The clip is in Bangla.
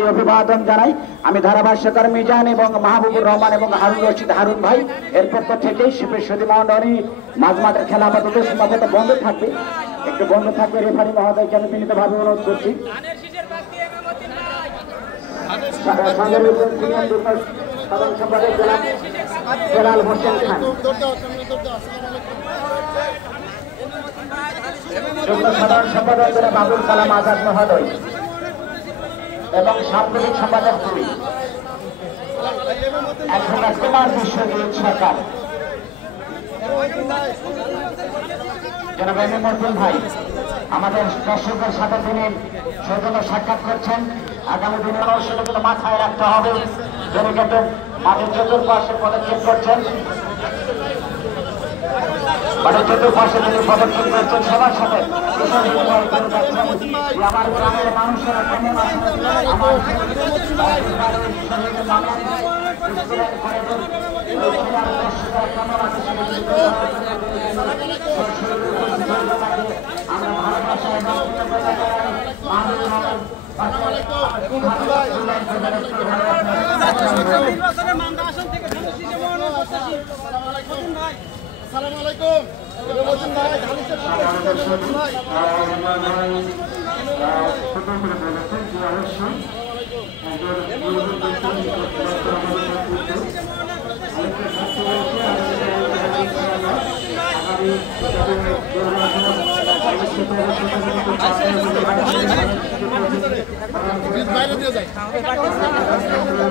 অভিবাদন জানাই আমি ধারাভাষ্যকার মিজান এবং মাহবুবুর রহমান এবং হারুন রশিদ হারুন ভাই এর পক্ষ থেকে শিবের সুদী মণ্ডলী মাঝমাঠের খেলা আপাতত সীমাবদ্ধ বন্ধ থাকবে, একটু বন্ধ থাকবে। রেফারি মহোদয়কে আমি বিনীতভাবে অনুরোধ করছি। সাধারণ সম্পাদক জেলাল হোসেন খান, যুগ্ম সাধারণ সম্পাদক জেলা আবুল কালাম আজাদ মহোদয় এবং সাংগঠনিক সম্পাদক দুই অ্যাডভোকেট কুমার বিশ্বজিৎ সরকার, জনাব এম এ মর্তুল ভাই আমাদের দর্শকদের সাথে তিনি সৌজন্য সাক্ষাৎ করছেন। আগামী দিনের সেটাগুলো মাথায় রাখতে হবে। ডেলিগেটেড মাঠের চতুর্পাশে পদক্ষেপ করছেন, মাঠের চতুর্পাশে তিনি পদক্ষেপ করছেন সবার সাথে আমার গ্রামের মানুষেরা কেমন আছে, আমার আমরা ভালোবাসায় আসসালামু আলাইকুম। বাইরে দিয়ে যায়।